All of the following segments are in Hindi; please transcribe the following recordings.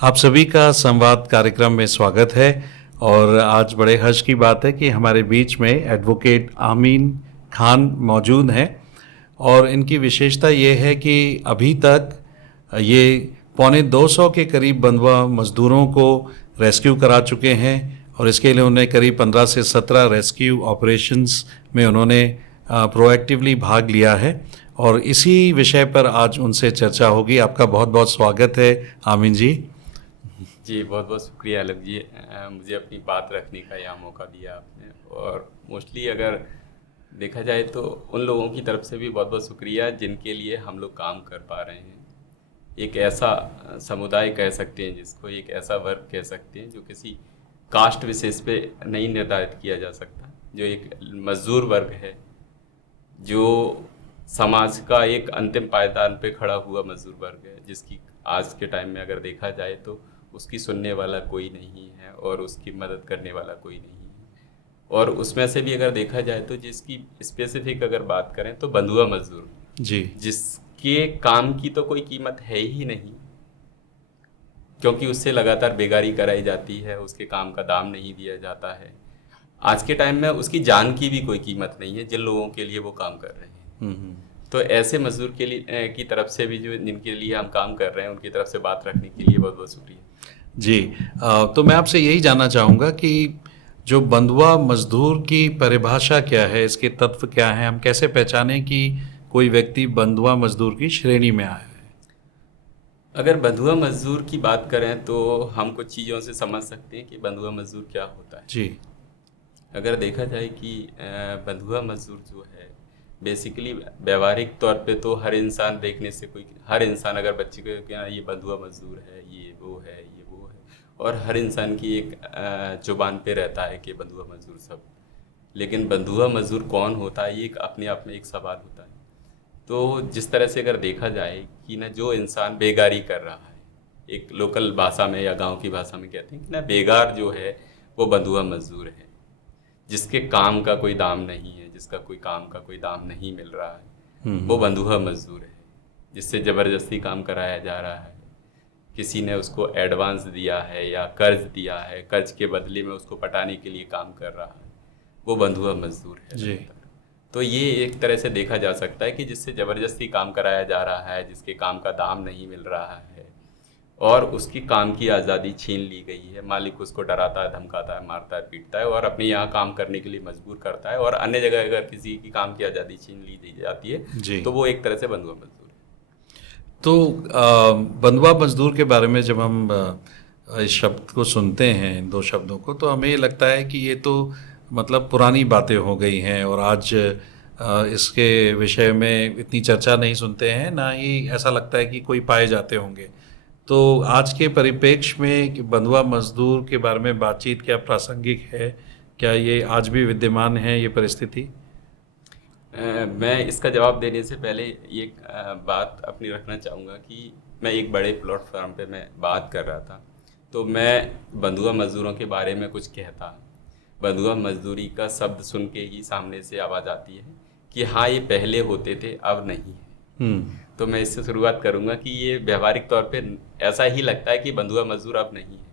आप सभी का संवाद कार्यक्रम में स्वागत है। और आज बड़े हर्ष की बात है कि हमारे बीच में एडवोकेट आमीन खान मौजूद हैं। और इनकी विशेषता ये है कि अभी तक ये पौने 200 के करीब बंधुआ मजदूरों को रेस्क्यू करा चुके हैं। और इसके लिए उन्हें करीब 15 से 17 रेस्क्यू ऑपरेशंस में उन्होंने प्रोएक्टिवली भाग लिया है। और इसी विषय पर आज उनसे चर्चा होगी। आपका बहुत बहुत स्वागत है आमीन जी। जी, बहुत बहुत शुक्रिया अलग जी। मुझे अपनी बात रखने का यहाँ मौका दिया आपने। और मोस्टली अगर देखा जाए तो उन लोगों की तरफ से भी बहुत बहुत शुक्रिया जिनके लिए हम लोग काम कर पा रहे हैं। एक ऐसा समुदाय कह सकते हैं जिसको, एक ऐसा वर्ग कह सकते हैं जो किसी कास्ट विशेष पे नहीं निर्धारित किया जा सकता, जो एक मजदूर वर्ग है, जो समाज का एक अंतिम पायदान पे खड़ा हुआ मजदूर वर्ग है, जिसकी आज के टाइम में अगर देखा जाए तो उसकी सुनने वाला कोई नहीं है और उसकी मदद करने वाला कोई नहीं है। और उसमें से भी अगर देखा जाए तो जिसकी स्पेसिफिक अगर बात करें तो बंधुआ मजदूर, जी जिसके काम की तो कोई कीमत है ही नहीं, क्योंकि उससे लगातार बेगारी कराई जाती है, उसके काम का दाम नहीं दिया जाता है। आज के टाइम में उसकी जान की भी कोई कीमत नहीं है जिन लोगों के लिए वो काम कर रहे हैं। तो ऐसे मजदूर के लिए की तरफ से भी, जो जिनके लिए हम काम कर रहे हैं, उनकी तरफ से बात रखने के लिए बहुत बहुत शुक्रिया। जी। तो मैं आपसे यही जानना चाहूँगा कि जो बंधुआ मजदूर की परिभाषा क्या है, इसके तत्व क्या हैं, हम कैसे पहचानें कि कोई व्यक्ति बंधुआ मजदूर की श्रेणी में आया है? अगर बंधुआ मजदूर की बात करें तो हम कुछ चीज़ों से समझ सकते हैं कि बंधुआ मजदूर क्या होता है। जी। अगर देखा जाए कि बंधुआ मजदूर जो है, बेसिकली व्यवहारिक तौर पे तो हर इंसान देखने से, कोई हर इंसान अगर बच्चे को क्या ये बंधुआ मजदूर है, ये वो है, ये वो है, और हर इंसान की एक जुबान पे रहता है कि बंधुआ मजदूर सब। लेकिन बंधुआ मजदूर कौन होता है, ये एक अपने आप में एक सवाल होता है। तो जिस तरह से अगर देखा जाए कि ना, जो इंसान बेगारी कर रहा है, एक लोकल भाषा में या गांव की भाषा में कहते हैं कि ना, बेगार जो है वो बंधुआ मजदूर है, जिसके काम का कोई दाम नहीं है, जिसका कोई काम का कोई दाम नहीं मिल रहा है, वो बंधुआ मजदूर है। जिससे ज़बरदस्ती काम कराया जा रहा है, किसी ने उसको एडवांस दिया है या कर्ज दिया है, कर्ज के बदले में उसको पटाने के लिए काम कर रहा है, वो बंधुआ मजदूर है जी। लगातार। तो ये एक तरह से देखा जा सकता है कि जिससे ज़बरदस्ती काम कराया जा रहा है, जिसके काम का दाम नहीं मिल रहा है और उसकी काम की आज़ादी छीन ली गई है। मालिक उसको डराता है, धमकाता है, मारता है, पीटता है और अपने यहाँ काम करने के लिए मजबूर करता है। और अन्य जगह अगर किसी की काम की आज़ादी छीन ली दी जाती है जी। तो वो एक तरह से बंधुआ मजदूर है। तो बंधुआ मजदूर के बारे में जब हम इस शब्द को सुनते हैं, इन दो शब्दों को, तो हमें ये लगता है कि ये तो मतलब पुरानी बातें हो गई हैं और आज इसके विषय में इतनी चर्चा नहीं सुनते हैं, ना ही ऐसा लगता है कि कोई पाए जाते होंगे। तो आज के परिप्रेक्ष्य में कि बंधुआ मजदूर के बारे में बातचीत क्या प्रासंगिक है? क्या ये आज भी विद्यमान है ये परिस्थिति? मैं इसका जवाब देने से पहले ये बात अपनी रखना चाहूँगा कि मैं एक बड़े प्लेटफॉर्म पे मैं बात कर रहा था, तो मैं बंधुआ मजदूरों के बारे में कुछ कहता, बंधुआ मजदूरी का शब्द सुन के ही सामने से आवाज़ आती है कि हाँ, ये पहले होते थे, अब नहीं है। हम्म। तो मैं इससे शुरुआत करूँगा कि ये व्यवहारिक तौर पे ऐसा ही लगता है कि बंधुआ मजदूर अब नहीं है।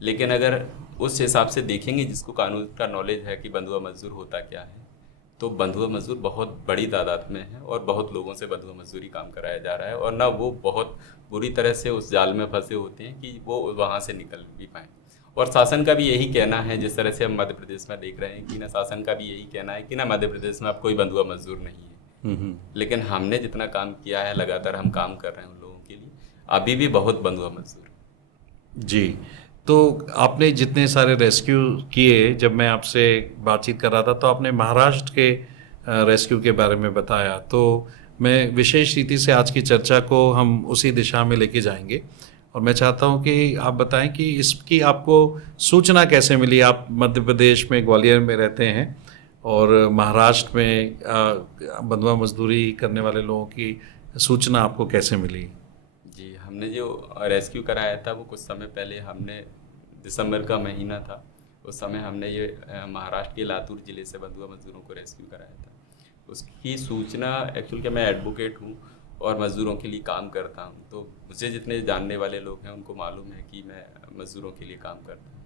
लेकिन अगर उस हिसाब से देखेंगे, जिसको कानून का नॉलेज है कि बंधुआ मजदूर होता क्या है, तो बंधुआ मजदूर बहुत बड़ी तादाद में है और बहुत लोगों से बंधुआ मजदूरी काम कराया जा रहा है। और ना वो बहुत बुरी तरह से उस जाल में फंसे होते हैं कि वो वहाँ से निकल भी पाएँ। और शासन का भी यही कहना है, जिस तरह से हम मध्य प्रदेश में देख रहे हैं कि ना, शासन का भी यही कहना है कि ना, मध्य प्रदेश में अब कोई बंधुआ मजदूर नहीं है। लेकिन हमने जितना काम किया है, लगातार हम काम कर रहे हैं उन लोगों के लिए, अभी भी बहुत बंधुआ मजदूर हैं। जी। तो आपने जितने सारे रेस्क्यू किए, जब मैं आपसे बातचीत कर रहा था तो आपने महाराष्ट्र के रेस्क्यू के बारे में बताया। तो मैं विशेष रीति से आज की चर्चा को हम उसी दिशा में लेके जाएंगे। और मैं चाहता हूं कि आप बताएं कि इसकी आपको सूचना कैसे मिली। आप मध्य प्रदेश में ग्वालियर में रहते हैं और महाराष्ट्र में बंधुआ मजदूरी करने वाले लोगों की सूचना आपको कैसे मिली? जी, हमने जो रेस्क्यू कराया था वो कुछ समय पहले, हमने दिसंबर का महीना था, उस समय हमने ये महाराष्ट्र के लातूर ज़िले से बंधुआ मजदूरों को रेस्क्यू कराया था। उसकी सूचना, एक्चुअल क्या, मैं एडवोकेट हूँ और मज़दूरों के लिए काम करता हूँ। तो मुझे जितने जानने वाले लोग हैं उनको मालूम है कि मैं मज़दूरों के लिए काम करता हूँ।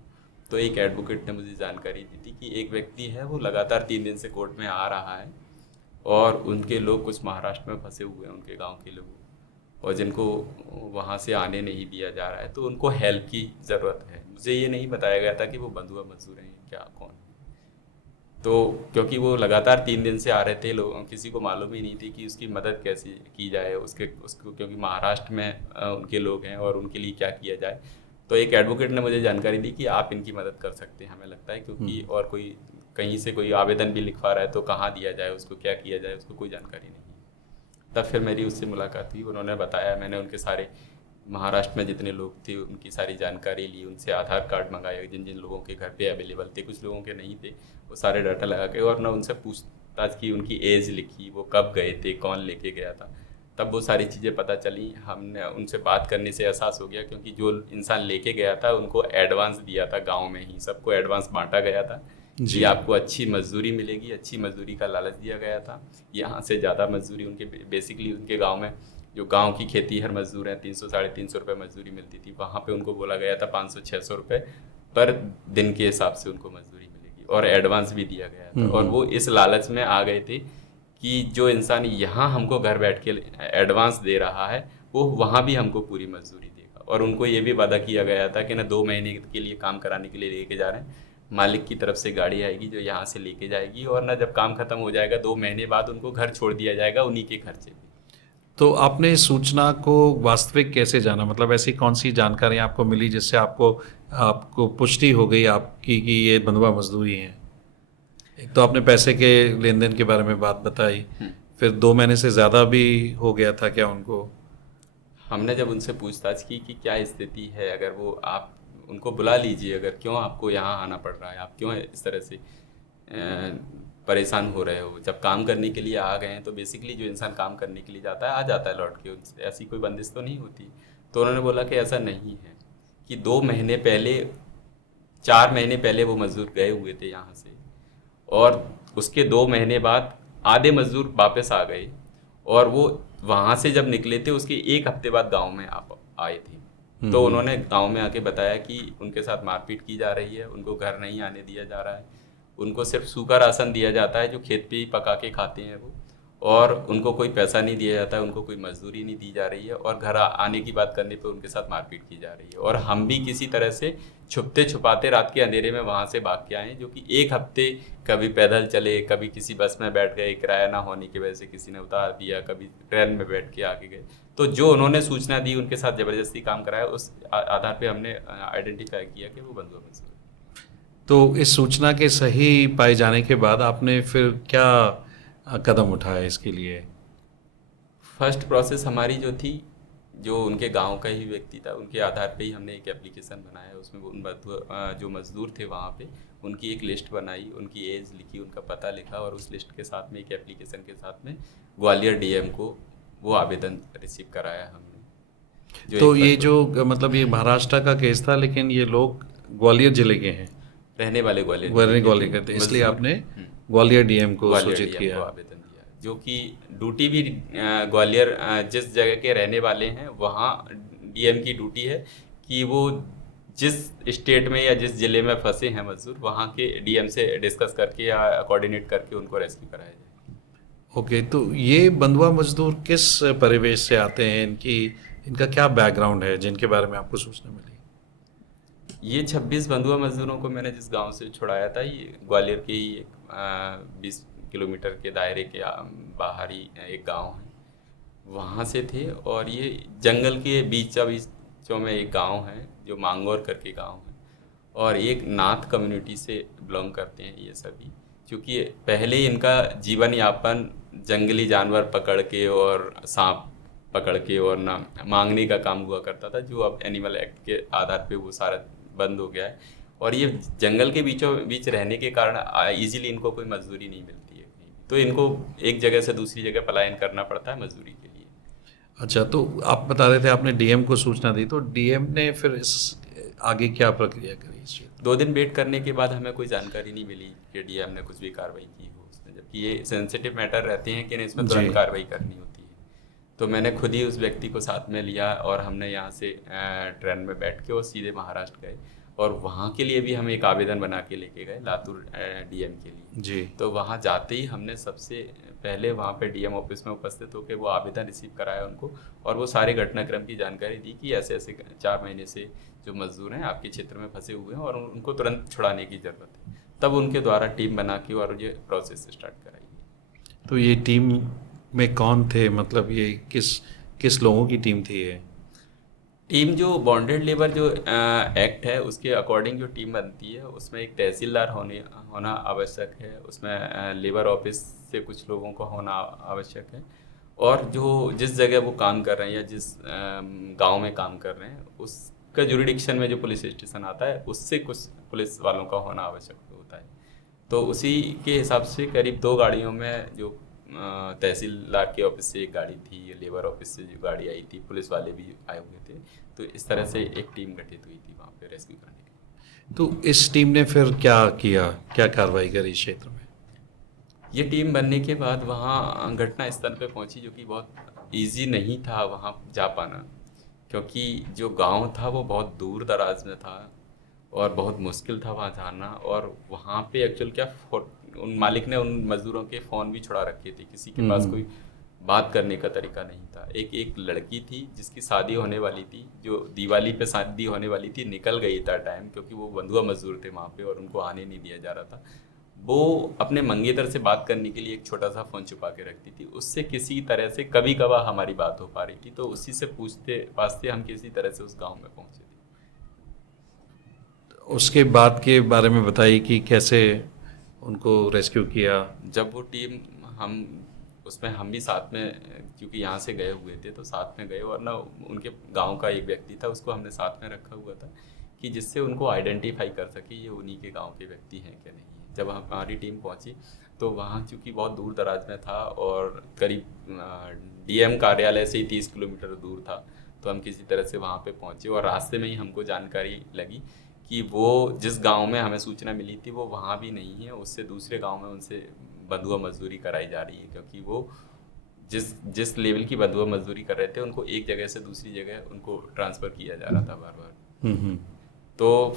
तो एक एडवोकेट ने मुझे जानकारी दी थी कि एक व्यक्ति है वो लगातार 3 दिन से कोर्ट में आ रहा है और उनके लोग कुछ महाराष्ट्र में फंसे हुए हैं, उनके गांव के लोग, और जिनको वहां से आने नहीं दिया जा रहा है, तो उनको हेल्प की ज़रूरत है। मुझे ये नहीं बताया गया था कि वो बंधुआ मजदूर हैं क्या कौन। तो क्योंकि वो लगातार 3 दिन से आ रहे थे, लोगों किसी को मालूम ही नहीं थी कि उसकी मदद कैसे की जाए, उसको क्योंकि महाराष्ट्र में उनके लोग हैं और उनके लिए क्या किया जाए। तो एक एडवोकेट ने मुझे जानकारी दी कि आप इनकी मदद कर सकते हैं, हमें लगता है, क्योंकि और कोई कहीं से कोई आवेदन भी लिखवा रहा है तो कहाँ दिया जाए, उसको क्या किया जाए, उसको कोई जानकारी नहीं। तब फिर मेरी उससे मुलाकात हुई, उन्होंने बताया, मैंने उनके सारे महाराष्ट्र में जितने लोग थे उनकी सारी जानकारी ली, उनसे आधार कार्ड मंगाए जिन जिन लोगों के घर पे अवेलेबल थे, कुछ लोगों के नहीं थे, वो सारे डाटा लगा के, और ना उनसे पूछताछ की, उनकी एज लिखी, वो कब गए थे, कौन लेके गया था। तब वो सारी चीज़ें पता चली। हमने उनसे बात करने से एहसास हो गया, क्योंकि जो इंसान लेके गया था उनको एडवांस दिया था, गांव में ही सबको एडवांस बांटा गया था जी। कि आपको अच्छी मजदूरी मिलेगी, अच्छी मजदूरी का लालच दिया गया था। यहाँ से ज़्यादा मजदूरी उनके बेसिकली उनके गांव में जो गांव की खेती हर मजदूर हैं 300 साढ़े 300 रुपये मजदूरी मिलती थी, वहाँ पे उनको बोला गया था 500-600 रुपये पर दिन के हिसाब से उनको मजदूरी मिलेगी, और एडवांस भी दिया गया था। और वो इस लालच में आ गए थे कि जो इंसान यहाँ हमको घर बैठ के एडवांस दे रहा है वो वहाँ भी हमको पूरी मजदूरी देगा। और उनको ये भी वादा किया गया था कि ना 2 महीने के लिए काम कराने के लिए लेके जा रहे हैं, मालिक की तरफ से गाड़ी आएगी जो यहाँ से लेके जाएगी, और ना जब काम खत्म हो जाएगा 2 महीने बाद उनको घर छोड़ दिया जाएगा उन्हीं के खर्चे पे। तो आपने इस सूचना को वास्तविक कैसे जाना, मतलब ऐसी कौन सी जानकारी आपको मिली जिससे आपको आपको पुष्टि हो गई आपकी कि ये बंधुआ मजदूरी है? एक तो आपने पैसे के लेन देन के बारे में बात बताई, फिर 2 महीने से ज़्यादा भी हो गया था क्या उनको? हमने जब उनसे पूछताछ की कि क्या स्थिति है, अगर वो आप उनको बुला लीजिए, अगर क्यों आपको यहाँ आना पड़ रहा है, आप क्यों इस तरह से परेशान हो रहे हो, जब काम करने के लिए आ गए हैं तो बेसिकली जो इंसान काम करने के लिए जाता है आ जाता है लौट के, उनसे ऐसी कोई बंदिश तो नहीं होती। तो उन्होंने बोला कि ऐसा नहीं है, कि 2 महीने पहले 4 महीने पहले वो मजदूर गए हुए थे यहाँ से, और उसके 2 महीने बाद आधे मजदूर वापस आ गए, और वो वहाँ से जब निकले थे उसके 1 हफ्ते बाद गांव में आए थे। तो उन्होंने गांव में आके बताया कि उनके साथ मारपीट की जा रही है, उनको घर नहीं आने दिया जा रहा है, उनको सिर्फ सूखा राशन दिया जाता है जो खेत पे ही पका के खाते हैं वो, और उनको कोई पैसा नहीं दिया जाता है, उनको कोई मजदूरी नहीं दी जा रही है, और घर आने की बात करने पे उनके साथ मारपीट की जा रही है। और हम भी किसी तरह से छुपते छुपाते रात के अंधेरे में वहाँ से भाग के आए, जो कि 1 हफ्ते कभी पैदल चले, कभी किसी बस में बैठ गए, किराया ना होने की वजह से किसी ने उतार दिया, कभी ट्रेन में बैठ के आके गए। तो जो उन्होंने सूचना दी उनके साथ ज़बरदस्ती काम कराया, उस आधार पे हमने आइडेंटिफाई किया कि वो बंधुआ मजदूर। तो इस सूचना के सही पाए जाने के बाद आपने फिर क्या कदम उठाया इसके लिए? फर्स्ट प्रोसेस हमारी जो थी, जो उनके गांव का ही व्यक्ति था, उनके आधार पे ही हमने एक एप्लीकेशन बनाया, उसमें वो जो मजदूर थे वहाँ पे उनकी एक लिस्ट बनाई, उनकी एज लिखी, उनका पता लिखा, और उस लिस्ट के साथ में एक एप्लीकेशन के साथ में ग्वालियर डीएम को वो आवेदन रिसीव कराया हमने। तो ये जो मतलब ये महाराष्ट्र का केस था, लेकिन ये लोग ग्वालियर जिले के हैं, रहने वाले ग्वालियर ग्वालियर के थे, इसलिए आपने ग्वालियर डीएम को ग्वालियर सूचित डीएम किया। को आवेदन दिया, जो कि ड्यूटी भी ग्वालियर जिस जगह के रहने वाले हैं वहाँ डीएम की ड्यूटी है कि वो जिस स्टेट में या जिस जिले में फंसे हैं मजदूर, वहाँ के डीएम से डिस्कस करके या कोऑर्डिनेट करके उनको रेस्क्यू कराया जाए। ओके, तो ये बंधुआ मजदूर किस परिवेश से आते हैं, इनका क्या बैकग्राउंड है जिनके बारे में आपको सूचना मिली? ये 26 बंधुआ मजदूरों को मैंने जिस गांव से छुड़ाया था, ये ग्वालियर के ही 20 किलोमीटर के दायरे के बाहर ही एक गांव है, वहाँ से थे। और ये जंगल के बीचों में एक गांव है जो मांगोर करके गांव है, और एक नाथ कम्युनिटी से बिलोंग करते हैं ये सभी। क्योंकि पहले इनका जीवन यापन जंगली जानवर पकड़ के और सांप पकड़ के और ना मांगने का काम हुआ करता था, जो अब एनिमल एक्ट के आधार पे वो सारा बंद हो गया है। और ये जंगल के बीचों बीच रहने के कारण इजीली इनको कोई मजदूरी नहीं मिलती है कहीं, तो इनको एक जगह से दूसरी जगह पलायन करना पड़ता है मजदूरी के लिए। अच्छा, तो आप बता रहे थे आपने डीएम को सूचना दी, तो डीएम ने फिर इस आगे क्या प्रक्रिया करी इस क्षेत्र? 2 दिन वेट करने के बाद हमें कोई जानकारी नहीं मिली कि डीएम ने कुछ भी कार्रवाई की हो उसमें, जबकि ये सेंसिटिव मैटर रहते हैं कि इसमें तुरंत कार्रवाई करनी होती है। तो मैंने खुद ही उस व्यक्ति को साथ में लिया और हमने यहाँ से ट्रेन में बैठ के और सीधे महाराष्ट्र गए, और वहाँ के लिए भी हम एक आवेदन बना के लेके गए लातूर डीएम के लिए। जी। तो वहाँ जाते ही हमने सबसे पहले वहाँ पे डीएम ऑफिस में उपस्थित होकर वो आवेदन रिसीव कराया उनको, और वो सारे घटनाक्रम की जानकारी दी कि ऐसे ऐसे 4 महीने से जो मजदूर हैं आपके क्षेत्र में फंसे हुए हैं और उनको तुरंत छुड़ाने की ज़रूरत है। तब उनके द्वारा टीम बना के और ये प्रोसेस स्टार्ट कराई। तो ये टीम में कौन थे, मतलब ये किस किस लोगों की टीम थी ये? टीम जो बॉन्डेड लेबर जो एक्ट है उसके अकॉर्डिंग जो टीम बनती है उसमें एक तहसीलदार होना आवश्यक है, उसमें लेबर ऑफिस से कुछ लोगों का होना आवश्यक है, और जो जिस जगह वो काम कर रहे हैं या जिस गांव में काम कर रहे हैं उसका जुरिडिक्शन में जो पुलिस स्टेशन आता है उससे कुछ पुलिस वालों का होना आवश्यक होता है। तो उसी के हिसाब से करीब 2 गाड़ियों में जो तहसीलदार के ऑफिस से एक गाड़ी थी, लेबर ऑफिस से जो गाड़ी आई थी, पुलिस वाले भी आए हुए थे, तो इस तरह से एक टीम गठित हुई थी वहाँ पे रेस्क्यू करने के लिए। तो इस टीम ने फिर क्या किया, क्या कार्रवाई करी इस क्षेत्र में? ये टीम बनने के बाद वहाँ घटना स्थल पे पहुँची, जो कि बहुत इजी नहीं था वहाँ जा पाना, क्योंकि जो गांव था वो बहुत दूर दराज में था और बहुत मुश्किल था वहाँ जाना। और वहाँ पे एक्चुअल क्या उन मालिक ने उन मजदूरों के फ़ोन भी छुड़ा रखे थे, किसी के पास कोई बात करने का तरीका नहीं था। एक लड़की थी जिसकी शादी होने वाली थी, जो दिवाली पे शादी होने वाली थी, निकल गई था टाइम, क्योंकि वो बंधुआ मजदूर थे वहाँ पे और उनको आने नहीं दिया जा रहा था। वो अपने मंगेतर से बात करने के लिए एक छोटा सा फ़ोन छुपा के रखती थी, उससे किसी तरह से कभी कभार हमारी बात हो पा रही थी, तो उसी से पूछते पाछते हम किसी तरह से उस गाँव में पहुँचे थे। उसके बाद के बारे में बताइए कि कैसे उनको रेस्क्यू किया। जब वो टीम उसमें हम भी साथ में, क्योंकि यहाँ से गए हुए थे तो साथ में गए, और ना उनके गांव का एक व्यक्ति था उसको हमने साथ में रखा हुआ था कि जिससे उनको आइडेंटिफाई कर सके ये उन्हीं के गांव के व्यक्ति हैं क्या नहीं है। जब हमारी टीम पहुंची तो वहाँ चूँकि बहुत दूर दराज में था और करीब डीएम कार्यालय से ही 30 किलोमीटर दूर था, तो हम किसी तरह से वहाँ पे पहुँचे और रास्ते में ही हमको जानकारी लगी कि वो जिस गांव में हमें सूचना मिली थी वो वहाँ भी नहीं है, उससे दूसरे गांव में उनसे बंधुआ मजदूरी कराई जा रही है, क्योंकि वो जिस लेवल की बंधुआ मजदूरी कर रहे थे उनको एक जगह से दूसरी जगह उनको ट्रांसफ़र किया जा रहा था बार बार। तो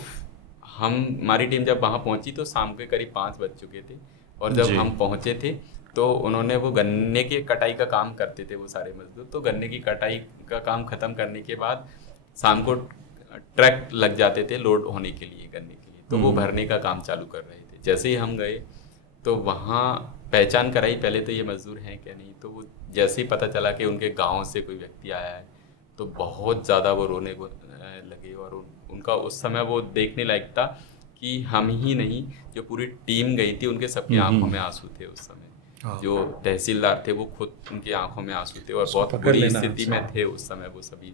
हमारी टीम जब वहाँ पहुँची तो शाम के करीब 5 बज चुके थे, और जब हम पहुँचे थे तो उन्होंने वो गन्ने के कटाई का काम करते थे वो सारे मजदूर, तो गन्ने की कटाई का काम ख़त्म करने के बाद शाम को ट्रक लग जाते थे लोड होने के लिए गन्ने के लिए, तो वो भरने का काम चालू कर रहे थे। जैसे ही हम गए तो वहाँ पहचान कराई पहले तो ये मजदूर हैं क्या नहीं, तो वो जैसे ही पता चला कि उनके गांव से कोई व्यक्ति आया है तो बहुत ज़्यादा वो रोने को लगे, और उनका उस समय वो देखने लायक था कि हम ही नहीं, जो पूरी टीम गई थी उनके सबकी आंखों में आंसू थे उस समय। जो तहसीलदार थे वो खुद उनकी आंखों में आंसू थे और बहुत बुरी स्थिति में थे उस समय वो सभी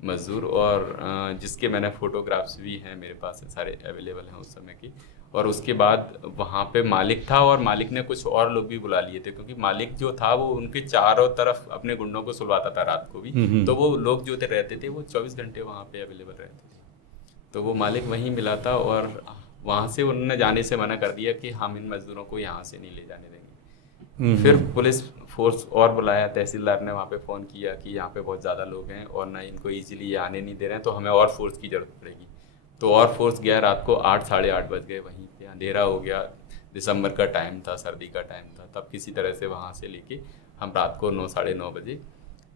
मजदूर, और जिसके मैंने फ़ोटोग्राफ्स भी हैं मेरे पास, सारे अवेलेबल हैं उस समय की। और उसके बाद वहाँ पे मालिक था और मालिक ने कुछ और लोग भी बुला लिए थे, क्योंकि मालिक जो था वो उनके चारों तरफ अपने गुंडों को सुलवाता था रात को भी, तो वो लोग जो रहते थे वो 24 घंटे वहाँ पे अवेलेबल रहते थे। तो वो मालिक वहीं मिला था और वहाँ से उन्होंने जाने से मना कर दिया कि हम इन मजदूरों को यहाँ से नहीं ले जाने देंगे। फिर पुलिस फोर्स और बुलाया, तहसीलदार ने वहाँ पे फ़ोन किया कि यहाँ पे बहुत ज़्यादा लोग हैं और ना इनको इजीली ये आने नहीं दे रहे हैं, तो हमें और फोर्स की ज़रूरत पड़ेगी। तो और फोर्स गया, रात को 8 साढ़े 8 बज गए, वहीं पे अंधेरा हो गया, दिसंबर का टाइम था, सर्दी का टाइम था, तब किसी तरह से वहाँ से लेके हम रात को 9 साढ़े 9 बजे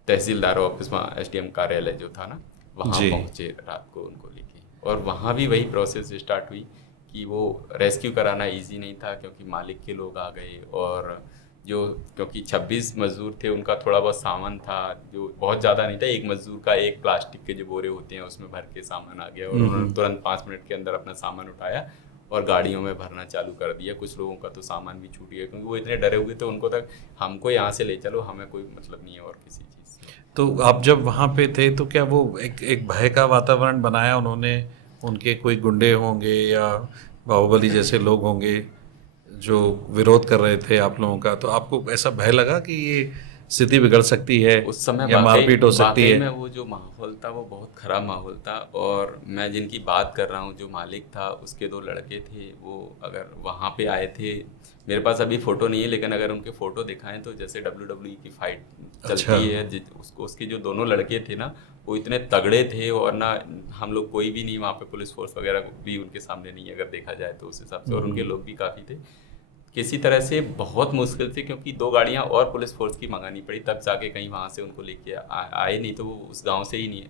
तहसीलदार ऑफिस में एसडीएम कार्यालय जो था ना वहाँ पहुँचे रात को उनको लेके। और वहाँ भी वही प्रोसेस स्टार्ट हुई कि वो रेस्क्यू कराना ईजी नहीं था, क्योंकि मालिक के लोग आ गए, और क्योंकि 26 मजदूर थे उनका थोड़ा बहुत सामान था जो बहुत ज़्यादा नहीं था, एक मजदूर का एक प्लास्टिक के जो बोरे होते हैं उसमें भर के सामान आ गया, और उन्होंने तुरंत 5 मिनट के अंदर अपना सामान उठाया और गाड़ियों में भरना चालू कर दिया। कुछ लोगों का तो सामान भी छूट गया, क्योंकि वो इतने डरे हुए थे, उनको तक हमको यहाँ से ले चलो, हमें कोई मतलब नहीं है और किसी चीज़ से। तो आप जब वहाँ पे थे तो क्या वो एक भय का वातावरण बनाया उन्होंने? उनके कोई गुंडे होंगे या बाहुबली जैसे लोग होंगे जो विरोध कर रहे थे आप लोगों का, तो आपको ऐसा भय लगा कि ये स्थिति बिगड़ सकती है उस समय या वाकई मारपीट हो सकती वाकई है। में वो जो माहौल था वो बहुत ख़राब माहौल था। और मैं जिनकी बात कर रहा हूँ, जो मालिक था उसके 2 लड़के थे, वो अगर वहाँ पे आए थे, मेरे पास अभी फ़ोटो नहीं है लेकिन अगर उनके फ़ोटो दिखाएं तो जैसे WWE की फ़ाइट अच्छा। चलती है, उसको उसके जो दोनों लड़के थे ना, वो इतने तगड़े थे। और ना हम लोग कोई भी नहीं वहाँ पे, पुलिस फोर्स वगैरह भी उनके सामने नहीं है अगर देखा जाए तो उस हिसाब से, और उनके लोग भी काफ़ी थे। किसी तरह से बहुत मुश्किल से, क्योंकि 2 गाड़ियाँ और पुलिस फोर्स की मंगानी पड़ी तब जाके कहीं वहाँ से उनको लेके आए, नहीं तो वो उस गांव से ही नहीं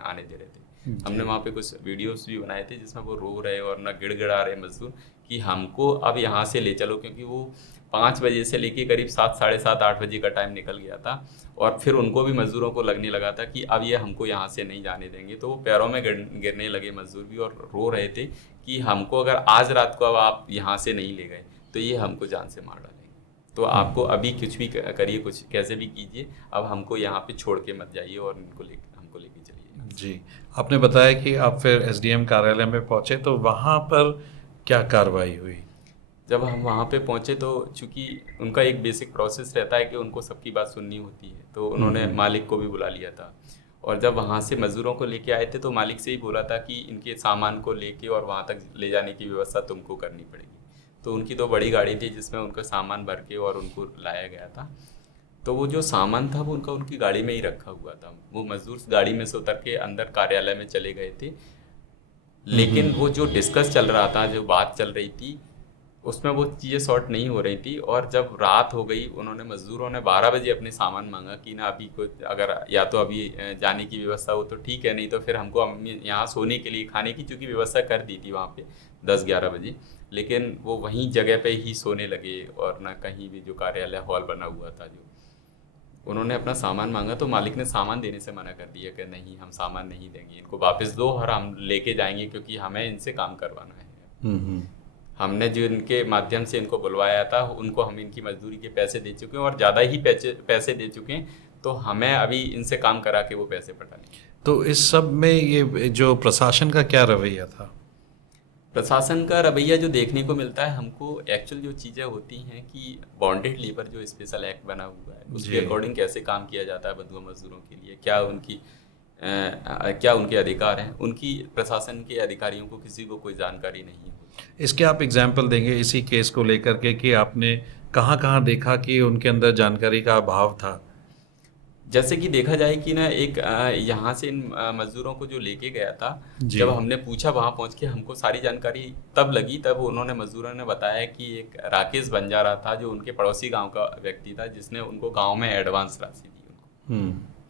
आने दे रहे थे। हमने जी। वहाँ पे कुछ वीडियोस भी बनाए थे जिसमें वो रो रहे और ना गिड़गिड़ा रहे मजदूर कि हमको अब यहाँ से ले चलो, क्योंकि वो 5 बजे से लेके करीब 7, साढ़े 7, 8 बजे का टाइम निकल गया था। और फिर उनको भी, मजदूरों को लगने लगा था कि अब ये हमको यहाँ से नहीं जाने देंगे, तो वो पैरों में गिरने लगे मजदूर भी, और रो रहे थे कि हमको अगर आज रात को अब आप यहाँ से नहीं ले गए तो ये हमको जान से मार डालेंगे। तो आपको अभी कुछ भी करिए, कुछ कैसे भी कीजिए, अब हमको यहाँ पे छोड़ के मत जाइए और हमको लेके चलिए। जी। आपने बताया कि आप फिर एसडीएम कार्यालय में पहुंचे, तो वहां पर क्या कार्रवाई हुई? जब हम वहाँ पे पहुँचे तो चूंकि उनका एक बेसिक प्रोसेस रहता है कि उनको सबकी बात सुननी होती है, तो उन्होंने मालिक को भी बुला लिया था। और जब वहाँ से मज़दूरों को लेके आए थे तो मालिक से ही बोला था कि इनके सामान को लेके और वहाँ तक ले जाने की व्यवस्था तुमको करनी पड़ेगी। तो उनकी 2 बड़ी गाड़ी थी जिसमें उनका सामान भर के और उनको लाया गया था। तो वो जो सामान था वो उनकी गाड़ी में ही रखा हुआ था। वो मजदूर गाड़ी में से उतर के अंदर कार्यालय में चले गए थे, लेकिन वो जो डिस्कस चल रहा था, जो बात चल रही थी, उसमें वो चीज़ें सॉर्ट नहीं हो रही थी। और जब रात हो गई, उन्होंने, मज़दूरों ने 12 बजे अपने सामान मांगा कि ना अभी कुछ, अगर या तो अभी जाने की व्यवस्था हो तो ठीक है, नहीं तो फिर हमको यहाँ सोने के लिए, खाने की चूँकि व्यवस्था कर दी थी वहाँ पे 10-11 बजे, लेकिन वो वहीं जगह पे ही सोने लगे। और ना कहीं भी, जो कार्यालय हॉल बना हुआ था, जो उन्होंने अपना सामान मांगा तो मालिक ने सामान देने से मना कर दिया कि नहीं, हम सामान नहीं देंगे, इनको वापस दो और हम लेके जाएंगे, क्योंकि हमें इनसे काम करवाना है। हम्म। हमने जो इनके माध्यम से इनको बुलवाया था, उनको हम इनकी मजदूरी के पैसे दे चुके हैं और ज़्यादा ही पैसे दे चुके हैं, तो हमें अभी इनसे काम करा के वो पैसे पटाने। तो इस सब में ये जो प्रशासन का क्या रवैया था? प्रशासन का रवैया जो देखने को मिलता है हमको, एक्चुअल जो चीज़ें होती हैं कि बॉन्डेड लेबर जो स्पेशल एक्ट बना हुआ है, उसके जी। अकॉर्डिंग कैसे काम किया जाता है बंधुआ मजदूरों के लिए, क्या उनके अधिकार हैं, उनकी प्रशासन के अधिकारियों को किसी को कोई जानकारी नहीं है। इसके आप एग्जाम्पल देंगे इसी केस को लेकर के कि आपने कहाँ कहाँ देखा कि उनके अंदर जानकारी का अभाव था? जैसे कि देखा जाए कि ना, एक यहाँ से इन मजदूरों को जो लेके गया था, जी। जब हमने पूछा वहाँ पहुँच के, हमको सारी जानकारी तब लगी, तब उन्होंने, मजदूरों ने बताया कि एक राकेश बंजारा था जो उनके पड़ोसी गांव का व्यक्ति था, जिसने उनको गांव में एडवांस राशि दी उनको,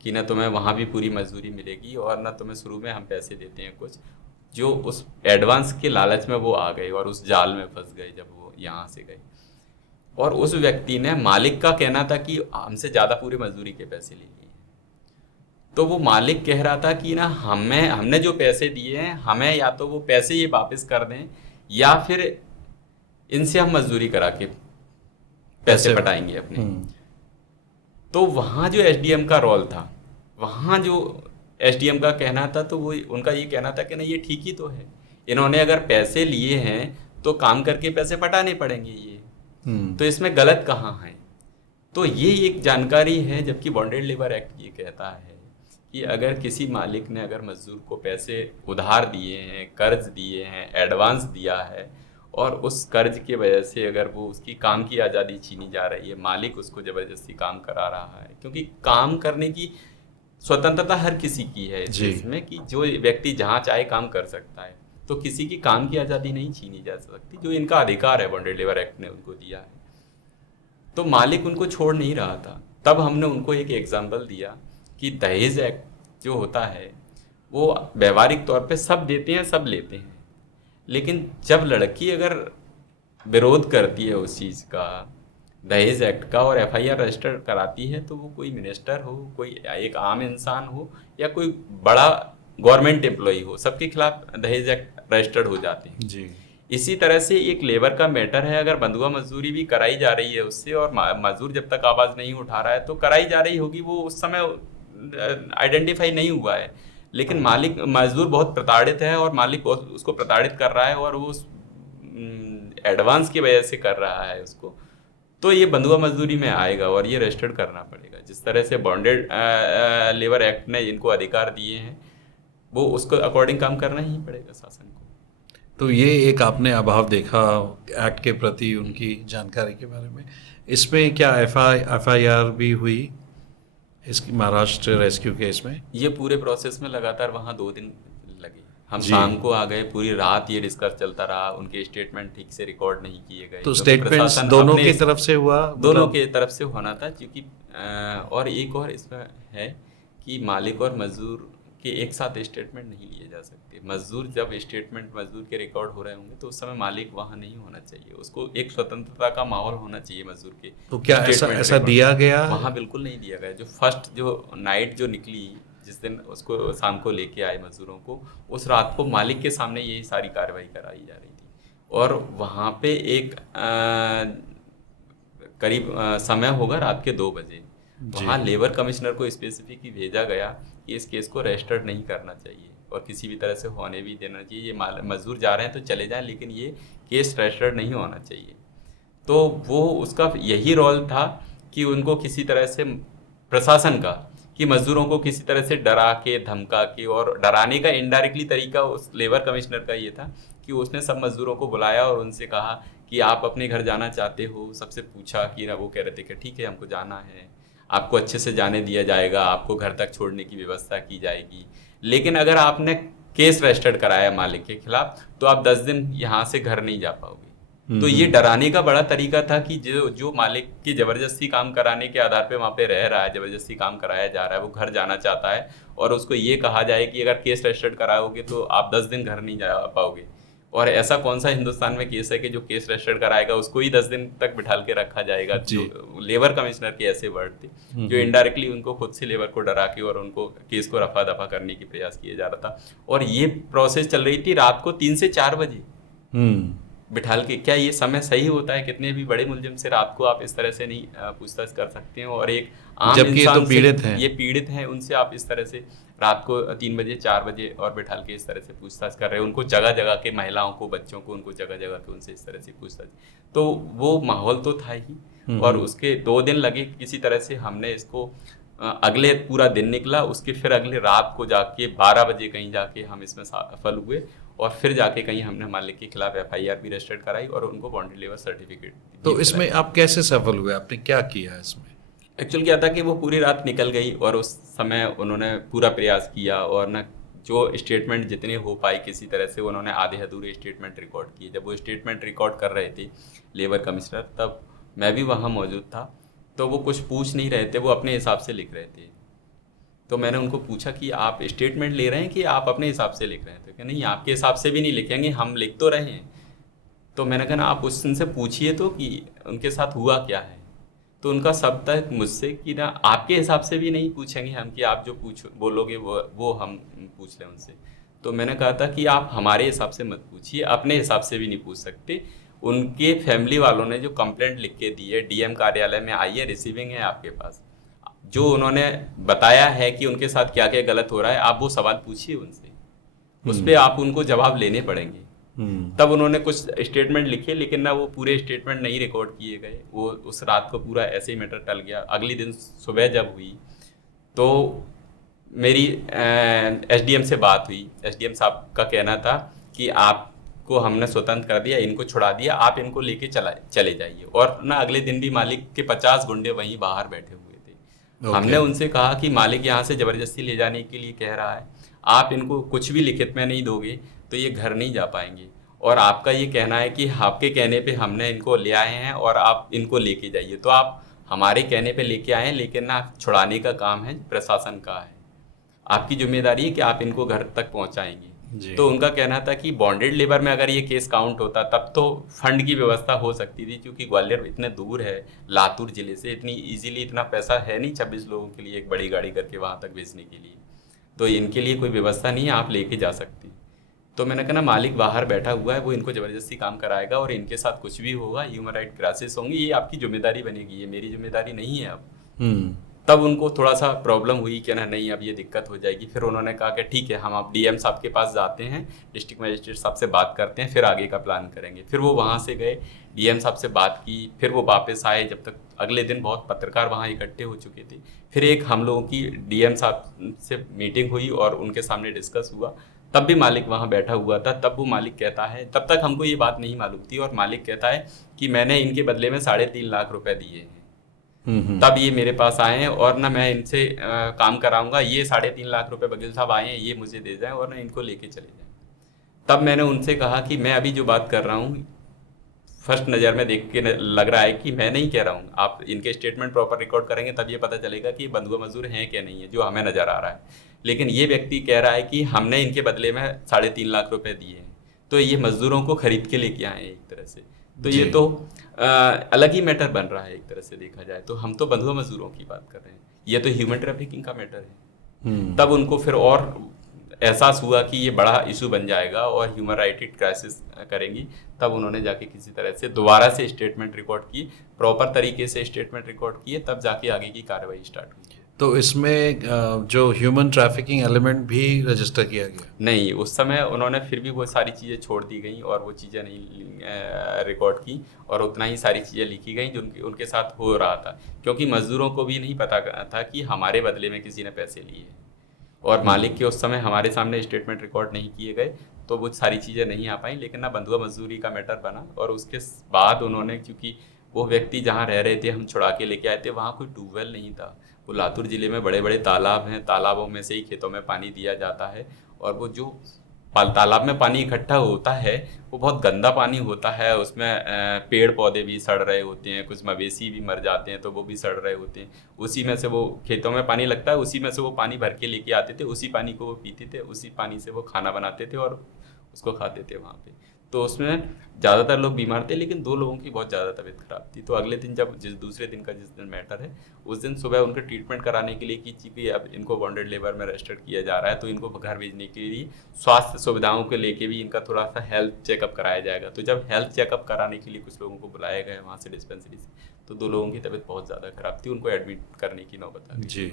कि ना तुम्हें वहाँ भी पूरी मजदूरी मिलेगी और ना तुम्हें शुरू में हम पैसे देते हैं कुछ। जो उस एडवांस के लालच में वो आ गए और उस जाल में फंस गए जब वो यहाँ से गए। और उस व्यक्ति ने, मालिक का कहना था कि हमसे ज़्यादा पूरी मजदूरी के पैसे ले लिए। तो वो मालिक कह रहा था कि ना, हमने जो पैसे दिए हैं, हमें या तो वो पैसे ये वापस कर दें या फिर इनसे हम मजदूरी करा के पैसे पटाएंगे अपने। तो वहाँ जो एसडीएम का रोल था, वहाँ जो एसडीएम का कहना था, तो वो उनका ये कहना था कि ना, ये ठीक ही तो है, इन्होंने अगर पैसे लिए हैं तो काम करके पैसे पटाने पड़ेंगे ये, तो इसमें गलत कहाँ है। तो ये एक जानकारी है, जबकि बॉन्डेड लेबर एक्ट ये कहता है कि अगर किसी मालिक ने अगर मजदूर को पैसे उधार दिए हैं, कर्ज दिए हैं, एडवांस दिया है, और उस कर्ज की वजह से अगर वो उसकी काम की आज़ादी छीनी जा रही है, मालिक उसको ज़बरदस्ती काम करा रहा है, क्योंकि काम करने की स्वतंत्रता हर किसी की है इस देश में, कि जो व्यक्ति जहाँ चाहे काम कर सकता है, तो किसी की काम की आज़ादी नहीं छीनी जा सकती, जो इनका अधिकार है, बॉन्डेड लेबर एक्ट ने उनको दिया है। तो मालिक उनको छोड़ नहीं रहा था। तब हमने उनको एक एग्जाम्पल दिया कि दहेज एक्ट जो होता है, वो व्यवहारिक तौर पे सब देते हैं, सब लेते हैं, लेकिन जब लड़की अगर विरोध करती है उस चीज़ का, दहेज एक्ट का, और एफआईआर रजिस्टर कराती है, तो वो कोई मिनिस्टर हो, कोई एक आम इंसान हो, या कोई बड़ा गवर्नमेंट एम्प्लॉई हो, सबके खिलाफ दहेज एक्ट रजिस्टर्ड हो जाते हैं। जी। इसी तरह से एक लेबर का मैटर है, अगर बंधुआ मजदूरी भी कराई जा रही है उससे, और मजदूर जब तक आवाज़ नहीं उठा रहा है तो कराई जा रही होगी, वो उस समय आइडेंटिफाई नहीं हुआ है, लेकिन मजदूर बहुत प्रताड़ित है और मालिक उसको प्रताड़ित कर रहा है, और वो एडवांस की वजह से कर रहा है उसको, तो ये बंधुआ मजदूरी में आएगा और ये रजिस्टर्ड करना पड़ेगा। जिस तरह से बॉन्डेड लेबर एक्ट ने इनको अधिकार दिए हैं, वो उसको अकॉर्डिंग काम करना ही पड़ेगा शासन को। तो ये एक आपने अभाव देखा एक्ट के प्रति उनकी जानकारी के बारे में। इसमें क्या एफआईआर भी हुई इसकी महाराष्ट्र रेस्क्यू केस में? ये पूरे प्रोसेस में लगातार वहाँ 2 दिन लगे। हम जी। शाम को आ गए, पूरी रात ये डिस्कस चलता रहा, उनके स्टेटमेंट ठीक से रिकॉर्ड नहीं किए गए। तो क्योंकि स्टेटमेंट्स प्रशासन दोनों अपने- की तरफ से हुआ? दोनों मतलब- के तरफ से होना था, क्योंकि और एक और इसमें है कि मालिक और मजदूर के एक साथ स्टेटमेंट नहीं लिए जा सकते। मजदूर जब स्टेटमेंट मजदूर के रिकॉर्ड हो रहे होंगे तो उस समय मालिक वहाँ नहीं होना चाहिए। उसको एक स्वतंत्रता का माहौल होना चाहिए मजदूर के। तो क्या ऐसा statement ऐसा record। दिया गया? वहाँ बिल्कुल नहीं दिया गया। जो फर्स्ट जो नाइट जो निकली, जिस दिन उसको शाम को लेके आए मजदूरों को, उस रात को मालिक के सामने यही सारी कार्रवाई कराई जा रही थी। और वहाँ पे एक करीब समय होगा रात के 2 बजे, वहाँ लेबर कमिश्नर को स्पेसिफिकली भेजा गया कि इस केस को रजिस्टर्ड नहीं करना चाहिए और किसी भी तरह से होने भी देना चाहिए। ये मजदूर जा रहे हैं तो चले जाएं, लेकिन ये केस रजिस्टर्ड नहीं होना चाहिए। तो वो उसका यही रोल था कि उनको किसी तरह से प्रशासन का, कि मजदूरों को किसी तरह से डरा के, धमका के, और डराने का इनडायरेक्टली तरीका उस लेबर कमिश्नर का ये था कि उसने सब मजदूरों को बुलाया और उनसे कहा कि आप अपने घर जाना चाहते हो। सबसे पूछा कि वो कह रहे थे कि ठीक है हमको जाना है, आपको अच्छे से जाने दिया जाएगा, आपको घर तक छोड़ने की व्यवस्था की जाएगी, लेकिन अगर आपने केस रजिस्टर्ड कराया मालिक के खिलाफ तो आप 10 दिन यहाँ से घर नहीं जा पाओगे। तो ये डराने का बड़ा तरीका था कि जो मालिक की जबरदस्ती काम कराने के आधार पे वहाँ पे रह रहा है, जबरदस्ती काम कराया जा रहा है, वो घर जाना चाहता है और उसको ये कहा जाए कि अगर केस रजिस्टर्ड कराओगे तो आप 10 दिन घर नहीं जा पाओगे। और ऐसा कौन सा हिंदुस्तान में केस है कि जो केस रजिस्टर्ड कराएगा उसको ही 10 दिन तक बिठाल के रखा जाएगा। जो लेबर कमिश्नर के ऐसे वर्ड थे जो इनडायरेक्टली उनको खुद से लेबर को डरा के और उनको केस को रफा दफा करने की प्रयास किया जा रहा था। और ये प्रोसेस चल रही थी रात को 3 से 4 बजे बिठाल के। क्या ये समय सही होता है? कितने भी बड़े मुलजिम से रात को आप इस तरह से नहीं पूछताछ कर सकते हो, और एक आम जबकि इंसान ये तो पीड़ित हैं, ये पीड़ित हैं, उनसे आप इस तरह से रात को 3 बजे 4 बजे और बिठाल के इस तरह से पूछताछ कर रहे हो। उनको जगह जगह के, महिलाओं को, बच्चों को, उनको जगह जगह के उनसे इस तरह से पूछताछ, तो वो माहौल तो था ही। और उसके 2 दिन लगे किसी तरह से। हमने इसको अगले पूरा दिन निकला, उसके फिर अगले रात को जाके 12 बजे कहीं जाके हम इसमें सफल हुए, और फिर जाके कहीं हमने मालिक के खिलाफ एफआईआर भी रजिस्टर्ड कराई और उनको बॉन्डेड लेबर सर्टिफिकेट। तो इसमें आप कैसे सफल हुए? आपने क्या किया इसमें? एक्चुअल क्या था कि वो पूरी रात निकल गई और उस समय उन्होंने पूरा प्रयास किया, और ना जो स्टेटमेंट जितने हो पाए किसी तरह से उन्होंने आधे अधूरे स्टेटमेंट रिकॉर्ड किए। जब वो स्टेटमेंट रिकॉर्ड कर रहे थे लेबर कमिश्नर, तब मैं भी वहाँ मौजूद था। तो वो कुछ पूछ नहीं रहे थे, वो अपने हिसाब से लिख रहे थे। तो मैंने उनको पूछा कि आप स्टेटमेंट ले रहे हैं कि आप अपने हिसाब से लिख रहे हैं? तो कि नहीं, आपके हिसाब से भी नहीं लिखेंगे, हम लिख तो रहे हैं। तो मैंने कहा आप उनसे पूछिए तो कि उनके साथ हुआ क्या है। तो उनका शब्द था मुझसे कि ना आपके हिसाब से भी नहीं पूछेंगे हम, कि आप जो बोलोगे वो हम पूछ लें उनसे। तो मैंने कहा था कि आप हमारे हिसाब से मत पूछिए, अपने हिसाब से भी नहीं पूछ सकते। उनके फैमिली वालों ने जो कंप्लेंट लिख के दी है, डीएम कार्यालय में आई है, रिसीविंग है आपके पास, जो उन्होंने बताया है कि उनके साथ क्या क्या गलत हो रहा है, आप वो सवाल पूछिए उनसे, उस पर आप उनको जवाब लेने पड़ेंगे। तब उन्होंने कुछ स्टेटमेंट लिखे, लेकिन ना वो पूरे स्टेटमेंट नहीं रिकॉर्ड किए गए। वो उस रात को पूरा ऐसे ही मैटर टल गया। अगली दिन सुबह जब हुई तो मेरी एसडीएम से बात हुई। एसडीएम साहब का कहना था कि आपको हमने स्वतंत्र कर दिया, इनको छुड़ा दिया, आप इनको लेके चले जाइए। और ना अगले दिन भी मालिक के 50 गुंडे वहीं बाहर बैठे हुए थे। हमने उनसे कहा कि मालिक यहाँ से ज़बरदस्ती ले जाने के लिए कह रहा है, आप इनको कुछ भी लिखित में नहीं दोगे तो ये घर नहीं जा पाएंगे, और आपका ये कहना है कि आपके कहने पे हमने इनको ले आए हैं और आप इनको लेके जाइए। तो आप हमारे कहने पे लेके आए हैं, लेकिन ना छुड़ाने का काम है प्रशासन का है, आपकी जिम्मेदारी है कि आप इनको घर तक पहुंचाएंगे। तो उनका कहना था कि बॉन्डेड लेबर में अगर ये केस काउंट होता तब तो फंड की व्यवस्था हो सकती थी, क्योंकि ग्वालियर इतने दूर है लातूर जिले से, इतनी इजीली इतना पैसा है नहीं 26 लोगों के लिए एक बड़ी गाड़ी करके वहाँ तक भेजने के लिए। तो इनके लिए कोई व्यवस्था नहीं है, आप लेके जा सकते। तो मैंने कहा ना मालिक बाहर बैठा हुआ है, वो इनको ज़बरदस्ती काम कराएगा और इनके साथ कुछ भी होगा, ह्यूमन राइट क्राइसिस होंगी, ये आपकी जिम्मेदारी बनेगी, ये मेरी जिम्मेदारी नहीं है अब। तब उनको थोड़ा सा प्रॉब्लम हुई कि ना नहीं अब ये दिक्कत हो जाएगी। फिर उन्होंने कहा कि ठीक है हम आप डीएम साहब के पास जाते हैं, डिस्ट्रिक्ट मजिस्ट्रेट साहब से बात करते हैं, फिर आगे का प्लान करेंगे। फिर वो वहाँ से गए, डीएम साहब से बात की, फिर वो वापस आए। जब तक अगले दिन बहुत पत्रकार वहाँ इकट्ठे हो चुके थे, फिर एक हम लोगों की डीएम साहब से मीटिंग हुई और उनके सामने डिस्कस हुआ। तब भी मालिक वहाँ बैठा हुआ था। तब वो मालिक कहता है, तब तक हमको ये बात नहीं मालूम थी, और मालिक कहता है कि मैंने इनके बदले में 3.5 लाख रुपए दिए हैं। तब ये मेरे पास आए हैं और ना मैं इनसे काम कराऊंगा, ये 3.5 लाख रुपए वकील साहब आए हैं ये मुझे दे जाएं और ना इनको लेके चले जाएं। तब मैंने उनसे कहा कि मैं अभी जो बात कर रहा हूँ फर्स्ट नज़र में देख के लग रहा है कि मैं नहीं कह रहा हूँ, आप इनके स्टेटमेंट प्रॉपर रिकॉर्ड करेंगे तब ये पता चलेगा कि ये बंधुआ मजदूर हैं क्या नहीं है, जो हमें नज़र आ रहा है। लेकिन ये व्यक्ति कह रहा है कि हमने इनके बदले में 3.5 लाख रुपए दिए हैं, तो ये मजदूरों को खरीद के लेके आए हैं एक तरह से। तो ये तो अलग ही मैटर बन रहा है एक तरह से देखा जाए तो। हम तो बंधुआ मजदूरों की बात कर रहे हैं, ये तो ह्यूमन ट्रैफिकिंग का मैटर है। तब उनको फिर और एहसास हुआ कि ये बड़ा इशू बन जाएगा और ह्यूमन राइट क्राइसिस करेंगी। तब उन्होंने जाके किसी तरह से दोबारा से स्टेटमेंट रिकॉर्ड की, प्रॉपर तरीके से स्टेटमेंट रिकॉर्ड किए, तब जाके आगे की कार्रवाई स्टार्ट हुई। तो इसमें जो ह्यूमन ट्रैफिकिंग एलिमेंट भी रजिस्टर किया गया? नहीं, उस समय उन्होंने फिर भी वो सारी चीज़ें छोड़ दी गई और वो चीज़ें नहीं रिकॉर्ड की, और उतना ही सारी चीज़ें लिखी गई जो उनके साथ हो रहा था। क्योंकि मजदूरों को भी नहीं पता था कि हमारे बदले में किसी ने पैसे लिए हैं, और मालिक के उस समय हमारे सामने स्टेटमेंट रिकॉर्ड नहीं किए गए, तो वो सारी चीज़ें नहीं आ पाई। लेकिन ना बंधुआ मजदूरी का मैटर बना, और उसके बाद उन्होंने, क्योंकि वो व्यक्ति जहाँ रह रहे थे हम छुड़ा के लेके आए थे, वहाँ कोई ट्यूबवेल नहीं था। वो लातूर ज़िले में बड़े बड़े तालाब हैं, तालाबों में से ही खेतों में पानी दिया जाता है, और वो जो तालाब में पानी इकट्ठा होता है वो बहुत गंदा पानी होता है। उसमें पेड़ पौधे भी सड़ रहे होते हैं, कुछ मवेशी भी मर जाते हैं तो वो भी सड़ रहे होते हैं। उसी में से वो खेतों में पानी लगता है, उसी में से वो पानी भर के लेके आते थे, उसी पानी को वो पीते थे, उसी पानी से वो खाना बनाते थे और उसको खाते थे वहाँ पे। तो उसमें ज़्यादातर लोग बीमार थे, लेकिन 2 लोगों की बहुत ज़्यादा तबीयत खराब थी। तो अगले दिन जब दूसरे दिन का जिस दिन मैटर है, उस दिन सुबह उनका ट्रीटमेंट कराने के लिए कि चूँकि अब इनको बॉन्डेड लेबर में रजिस्टर्ड किया जा रहा है, तो इनको घर भेजने के लिए स्वास्थ्य सुविधाओं को लेके भी इनका थोड़ा सा हेल्थ चेकअप कराया जाएगा। तो जब हेल्थ चेकअप कराने के लिए कुछ लोगों को बुलाया गया वहाँ से डिस्पेंसरी से, तो 2 लोगों की तबीयत बहुत ज़्यादा खराब थी, उनको एडमिट करने की नौबत आ गई जी।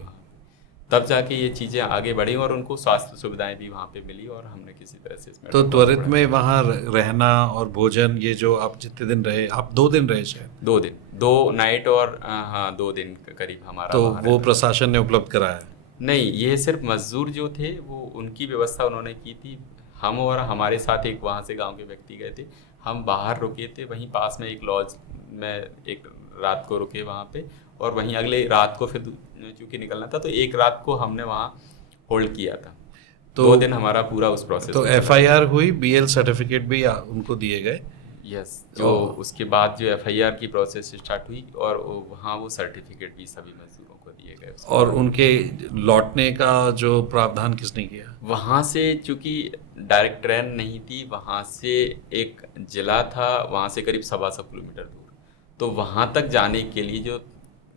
तब जाके ये चीज़ें आगे बढ़ी और उनको स्वास्थ्य सुविधाएं भी वहाँ पे मिली, और हमने किसी तरह से इसमें तो त्वरित में वहाँ रहना और भोजन, ये जो आप जितने दिन रहे, आप 2 दिन रहे शायद? 2 दिन, 2 नाइट और हाँ 2 दिन के करीब हमारा तो वहाँ वो रहना। प्रशासन ने उपलब्ध कराया? नहीं, ये सिर्फ मजदूर जो थे वो उनकी व्यवस्था उन्होंने की थी। हम और हमारे साथ एक वहाँ से गांव के व्यक्ति गए थे, हम बाहर रुके थे, वहीं पास में एक लॉज में एक रात को रुके वहाँ पे, और वहीं अगले रात को फिर चूँकि निकलना था तो एक रात को हमने वहाँ होल्ड किया था। तो 2 दिन हमारा पूरा उस प्रोसेस तो में चला। एफआईआर हुई, बीएल सर्टिफिकेट भी उनको दिए गए? यस, जो उसके बाद जो एफआईआर की प्रोसेस स्टार्ट हुई, और वहाँ वो सर्टिफिकेट भी सभी मजदूरों को दिए गए। और उनके लौटने का जो प्रावधान किसने किया? वहाँ से चूँकि डायरेक्ट ट्रेन नहीं थी, वहाँ से एक ज़िला था, वहाँ से करीब 125 किलोमीटर दूर। तो वहाँ तक जाने के लिए जो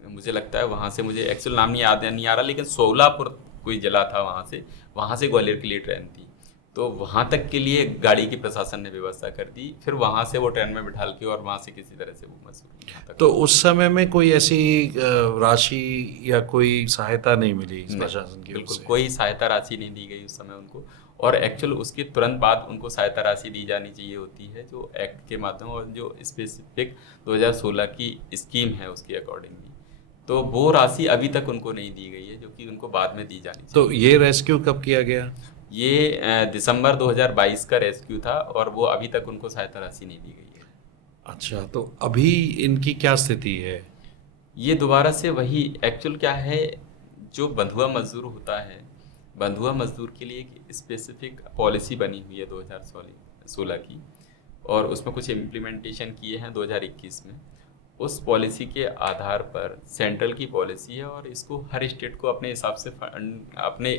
मुझे लगता है, वहाँ से मुझे एक्चुअल नाम नहीं आ रहा, लेकिन सोलापुर कोई ज़िला था, वहाँ से ग्वालियर के लिए ट्रेन थी। तो वहाँ तक के लिए गाड़ी की प्रशासन ने व्यवस्था कर दी, फिर वहाँ से वो ट्रेन में बिठाल के और वहाँ से किसी तरह से वो मजदूर यहाँ तक। तो उस समय में कोई ऐसी राशि या कोई सहायता नहीं मिली प्रशासन की ओर बिल्कुल से? कोई सहायता राशि नहीं दी गई उस समय उनको, और एक्चुअल उसके तुरंत बाद उनको सहायता राशि दी जानी चाहिए होती है, जो एक्ट के माध्यम और जो स्पेसिफिक 2016 की स्कीम है उसके अकॉर्डिंगली। तो वो राशि अभी तक उनको नहीं दी गई है, जो कि उनको बाद में दी जानी चाहिए। तो ये रेस्क्यू कब किया गया? ये दिसंबर 2022 का रेस्क्यू था, और वो अभी तक उनको सहायता राशि नहीं दी गई है। अच्छा, तो अभी इनकी क्या स्थिति है? ये दोबारा से वही एक्चुअल क्या है, जो बंधुआ मजदूर होता है, बंधुआ मजदूर के लिए एक स्पेसिफिक पॉलिसी बनी हुई है 2016 की, और उसमें कुछ इम्प्लीमेंटेशन किए हैं 2021 में। उस पॉलिसी के आधार पर सेंट्रल की पॉलिसी है, और इसको हर स्टेट को अपने हिसाब से अपने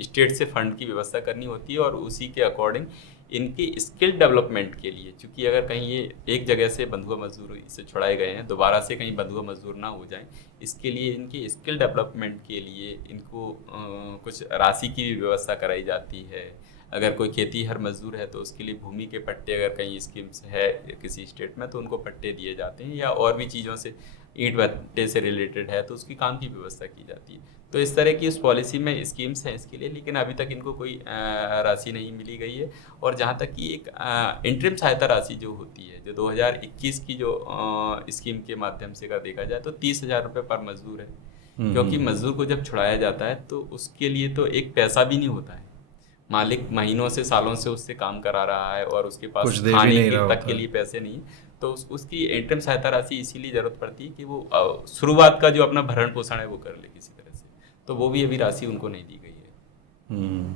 स्टेट से फंड की व्यवस्था करनी होती है, और उसी के अकॉर्डिंग इनके स्किल डेवलपमेंट के लिए, क्योंकि अगर कहीं ये एक जगह से बंधुआ मजदूर से छुड़ाए गए हैं, दोबारा से कहीं बंधुआ मजदूर ना हो जाएं, इसके लिए इनके स्किल डेवलपमेंट के लिए इनको कुछ राशि की भी व्यवस्था कराई जाती है। अगर कोई खेती हर मजदूर है तो उसके लिए भूमि के पट्टे, अगर कहीं स्कीम्स है किसी स्टेट में तो उनको पट्टे दिए जाते हैं, या और भी चीज़ों से ईंट भट्टे से रिलेटेड है तो उसकी काम की व्यवस्था की जाती है। तो इस तरह की उस पॉलिसी में स्कीम्स हैं इसके लिए, लेकिन अभी तक इनको कोई राशि नहीं मिली गई है। और जहाँ तक कि एक इंटरिम सहायता राशि जो होती है, जो 2021 की जो स्कीम के माध्यम से अगर देखा जाए तो 30,000 रुपये पर मजदूर है। क्योंकि मजदूर को जब छुड़ाया जाता है तो उसके लिए तो एक पैसा भी नहीं होता है, मालिक महीनों से सालों से उससे काम करा रहा है और उसके पास कुछ दे भी खाने नहीं के रहा तक होता के है। लिए पैसे नहीं है। तो उसकी इंटरिम सहायता राशि इसीलिए जरूरत पड़ती है कि वो शुरुआत का जो अपना भरण पोषण है वो कर ले किसी तरह से। तो वो भी अभी राशि उनको नहीं दी गई है। हम्म।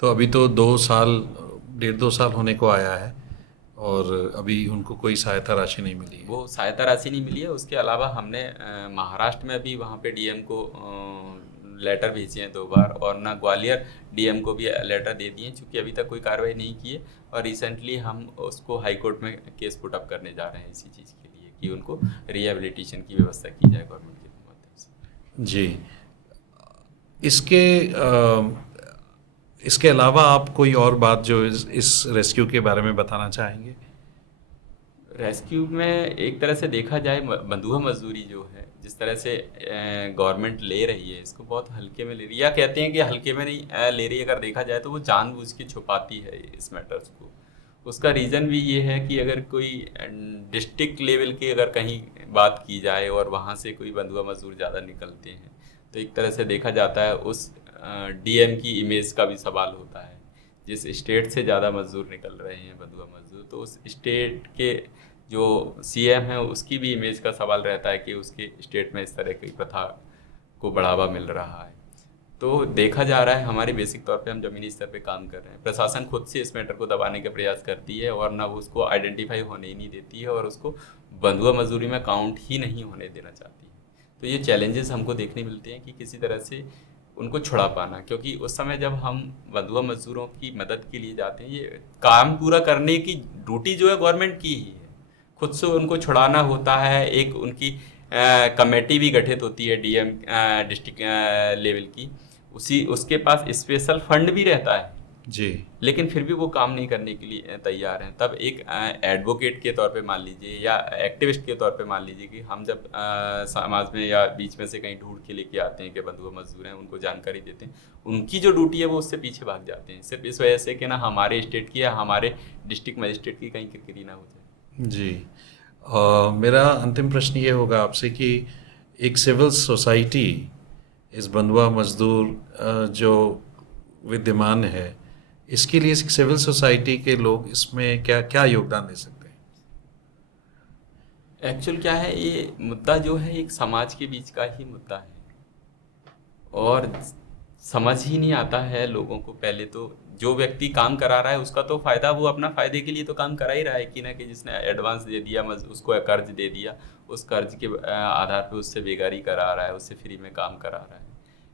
तो अभी तो 2 साल, 1.5-2 साल होने को आया है और अभी उनको कोई सहायता राशि नहीं मिली है। वो सहायता राशि नहीं मिली है। उसके अलावा हमने महाराष्ट्र में भी वहाँ पे डीएम को लेटर भेजे हैं 2 बार, और ना ग्वालियर डीएम को भी लेटर दे दिए हैं, चूँकि अभी तक कोई कार्रवाई नहीं की है। और रिसेंटली हम उसको हाई कोर्ट में केस पुट अप करने जा रहे हैं इसी चीज़ के लिए कि उनको रिहेबिलिटेशन की व्यवस्था की जाए गवर्नमेंट के माध्यम से। जी। इसके अलावा आप कोई और बात जो इस रेस्क्यू के बारे में बताना चाहेंगे? रेस्क्यू में एक तरह से देखा जाए बंधुआ मजदूरी जो है, जिस तरह से गवर्नमेंट ले रही है इसको बहुत हल्के में ले रही है, या कहते हैं कि हल्के में नहीं ले रही है, अगर देखा जाए तो वो जानबूझ के छुपाती है इस मैटर्स को। उसका रीज़न भी ये है कि अगर कोई डिस्ट्रिक्ट लेवल की अगर कहीं बात की जाए और वहाँ से कोई बंधुआ मजदूर ज़्यादा निकलते हैं तो एक तरह से देखा जाता है उस डीएम की इमेज का भी सवाल होता है। जिस स्टेट से ज़्यादा मजदूर निकल रहे हैं बंधुआ मजदूर, तो उस स्टेट के जो सीएम है उसकी भी इमेज का सवाल रहता है कि उसके स्टेट में इस तरह की प्रथा को बढ़ावा मिल रहा है। तो देखा जा रहा है, हमारे बेसिक तौर पे हम ज़मीनी स्तर पे काम कर रहे हैं। प्रशासन खुद से इस मैटर को दबाने का प्रयास करती है और ना वो उसको आइडेंटिफाई होने ही नहीं देती है और उसको बंधुआ मजदूरी में काउंट ही नहीं होने देना चाहती है। तो ये चैलेंजेस हमको देखने मिलते हैं कि किसी तरह से उनको छुड़ा पाना, क्योंकि उस समय जब हम बंधुआ मजदूरों की मदद के लिए जाते हैं, ये काम पूरा करने की ड्यूटी जो है गवर्नमेंट की ही है। खुद से उनको छुड़ाना होता है। एक उनकी कमेटी भी गठित होती है डीएम डिस्ट्रिक्ट लेवल की, उसके पास स्पेशल फंड भी रहता है जी। लेकिन फिर भी वो काम नहीं करने के लिए तैयार हैं। तब एक एडवोकेट के तौर पे मान लीजिए या एक्टिविस्ट के तौर पे मान लीजिए कि हम जब समाज में या बीच में से कहीं ढूंढ के लेके आते हैं कि बंधुआ मजदूर हैं, उनको जानकारी देते हैं, उनकी जो ड्यूटी है वो उससे पीछे भाग जाते हैं, सिर्फ इस वजह से कि ना हमारे स्टेट की या हमारे डिस्ट्रिक्ट मजिस्ट्रेट की कहीं किरकिरी ना हो जाए। जी। मेरा अंतिम प्रश्न ये होगा आपसे कि एक सिविल सोसाइटी इस बंधुआ मजदूर जो विद्यमान है, इसके लिए सिविल सोसाइटी के लोग इसमें क्या क्या योगदान दे सकते हैं? एक्चुअल क्या है, ये मुद्दा जो है एक समाज के बीच का ही मुद्दा है और समझ ही नहीं आता है लोगों को। पहले तो जो व्यक्ति काम करा रहा है उसका तो फ़ायदा, वो अपना फ़ायदे के लिए तो काम करा ही रहा है कि ना, कि जिसने एडवांस दे दिया उसको कर्ज दे दिया, उस कर्ज के आधार पे उससे बेगारी करा रहा है, उससे फ्री में काम करा रहा है।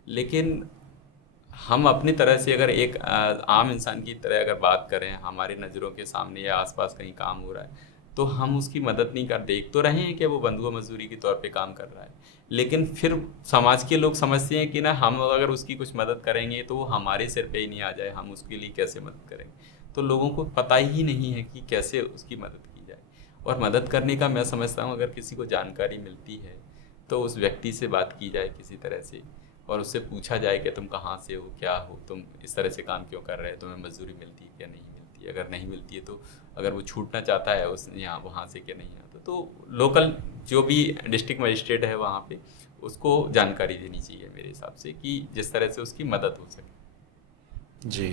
लेकिन हम अपनी तरह से अगर एक आम इंसान की तरह अगर बात करें, हमारी नज़रों के सामने या आसपास कहीं काम हो रहा है तो हम उसकी मदद नहीं कर, देख तो रहे हैं कि वो बंधुआ मजदूरी के तौर पे काम कर रहा है, लेकिन फिर समाज के लोग समझते हैं कि ना हम अगर उसकी कुछ मदद करेंगे तो वो हमारे सिर पे ही नहीं आ जाए, हम उसके लिए कैसे मदद करेंगे। तो लोगों को पता ही नहीं है कि कैसे उसकी मदद की जाए। और मदद करने का मैं समझता हूँ अगर किसी को जानकारी मिलती है तो उस व्यक्ति से बात की जाए किसी तरह से और उससे पूछा जाए कि तुम कहाँ से हो, क्या हो, तुम इस तरह से काम क्यों कर रहे हो, तुम्हें मजदूरी मिलती है क्या नहीं मिलती है, अगर नहीं मिलती है तो अगर वो छूटना चाहता है उस यहाँ वहाँ से क्या नहीं आता, तो लोकल जो भी डिस्ट्रिक्ट मजिस्ट्रेट है वहाँ पे उसको जानकारी देनी चाहिए मेरे हिसाब से, कि जिस तरह से उसकी मदद हो सके। जी।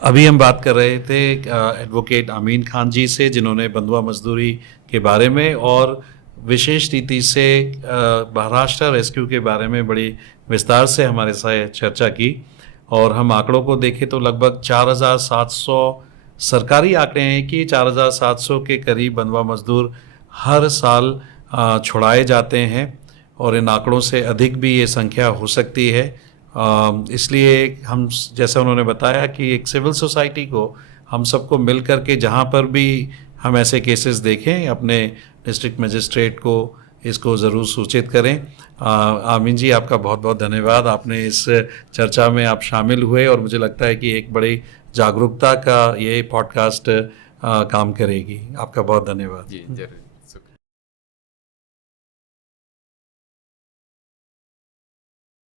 अभी हम बात कर रहे थे एडवोकेट आमीन खान जी से, जिन्होंने बंधुआ मजदूरी के बारे में और विशेष रीति से महाराष्ट्र रेस्क्यू के बारे में बड़ी विस्तार से हमारे साथ चर्चा की। और हम आंकड़ों को देखें तो लगभग 4,700 सरकारी आंकड़े हैं कि 4,700 के करीब बंधुआ मजदूर हर साल छुड़ाए जाते हैं और इन आंकड़ों से अधिक भी ये संख्या हो सकती है। इसलिए हम, जैसा उन्होंने बताया, कि एक सिविल सोसाइटी को हम सबको मिल कर के जहाँ पर भी हम ऐसे केसेस देखें, अपने डिस्ट्रिक्ट मजिस्ट्रेट को इसको ज़रूर सूचित करें। आमीन जी, आपका बहुत बहुत धन्यवाद, आपने इस चर्चा में आप शामिल हुए और मुझे लगता है कि एक बड़ी जागरूकता का ये पॉडकास्ट काम करेगी। आपका बहुत धन्यवाद। जी जरूर।